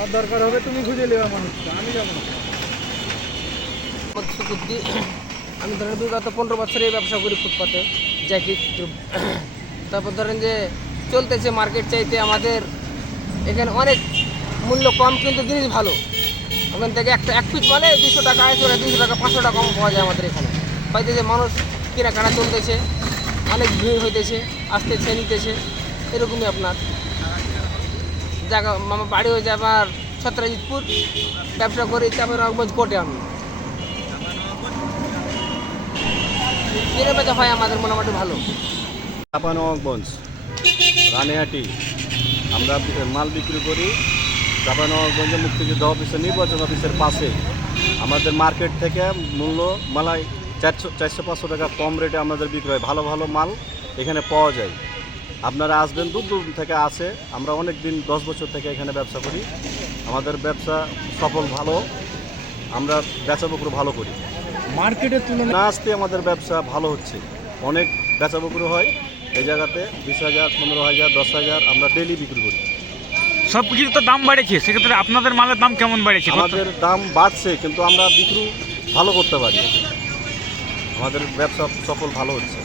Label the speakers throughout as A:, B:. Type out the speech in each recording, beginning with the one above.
A: আমার দরকার হবে, তুমি খুঁজে নেবে মানুষটা আমি যাব
B: আমি ধরেন বিগত পনেরো বছরে ব্যবসা করি ফুটপাতে জ্যাকেট তারপর ধরেন যে চলতেছে মার্কেট চাইতে আমাদের এখানে অনেক মূল্য কম, কিন্তু জিনিস ভালো। ওখান থেকে একটা, এক পিস মানে দুশো টাকা, আড়াইশো টাকা, তিনশো টাকা, পাঁচশো টাকা কম পাওয়া যায় আমাদের এখানে। পাইতেছে মানুষ কেনাকাটা চলতেছে, অনেক ভিড় হইতেছে, আসতেছে, নিতেছে, এরকমই আপনার। জায়গা আমার বাড়ি হয়েছে আমার ছত্রাজিতপুর ব্যবসা করে চাপের নগরগঞ্জ কোর্টে আমি। কিনে হয় আমাদের মোটামুটি ভালো।
C: চাপানগঞ্জ রানিহাটি আমরা মাল বিক্রি করি। চাপানগঞ্জে মুক্তিযুদ্ধ অফিসের নির্বাচন অফিসের পাশে আমাদের মার্কেট থেকে মূল্য মালাই চারশো চারশো পাঁচশো টাকা কম রেটে আমাদের বিক্রি হয়। ভালো ভালো মাল এখানে পাওয়া যায়। আপনারা আসবেন দূর দূর থেকে আসে। আমরা অনেক দিন দশ বছর থেকে এখানে ব্যবসা করি। আমাদের ব্যবসা সফল ভালো। আমরা বেচা বকুর ভালো করি।
A: মার্কেটের তুলনায়
C: না আসতে আমাদের ব্যবসা ভালো হচ্ছে। অনেক বেচা বিক্রি হয় এই জায়গাতে বিশ হাজার পনেরো হাজার দশ হাজার আমরা ডেলি বিক্রি করি।
D: সব কিছুর তো দাম বাড়েছে সেক্ষেত্রে আপনাদের মালের দাম কেমন বাড়েছে?
C: আমাদের দাম বাড়ছে কিন্তু আমরা বিক্রি ভালো করতে পারি। আমাদের ব্যবসা সফল ভালো হচ্ছে।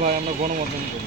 B: ভাই
A: আমরা গণমাধ্যম করি।